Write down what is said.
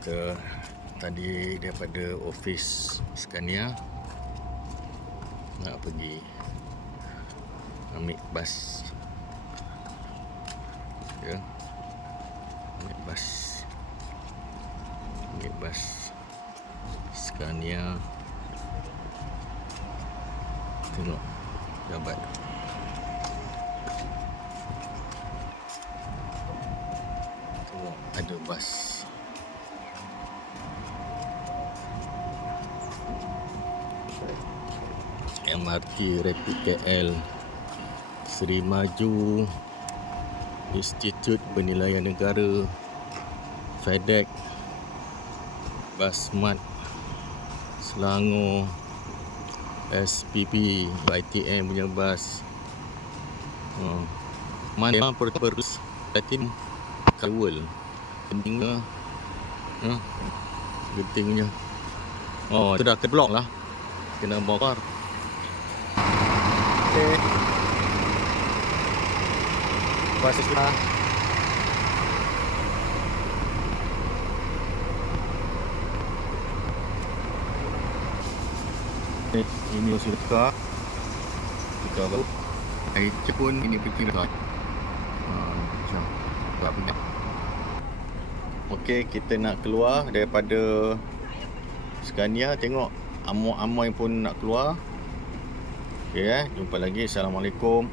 Kita tadi daripada office Scania nak pergi ambil bas, ya, ambil bas Scania. Tengok jabat, tengok ada bas. MRT Rapid KL, Seri Maju, Institut Penilaian Negara, FedEx, Basmat, Selangor, SPP, ITM punya bas. Mana perus Latin Kawal gentingnya, gentingnya. Oh, itu dah ke blok lah, kena bongkar. Okay. Bas lah. Ini sudah kita baru air pun ini penting dah. Macam tak punya. Okey, kita nak keluar daripada Scania. Tengok amoy-amoy pun nak keluar. Okey, jumpa lagi. Assalamualaikum.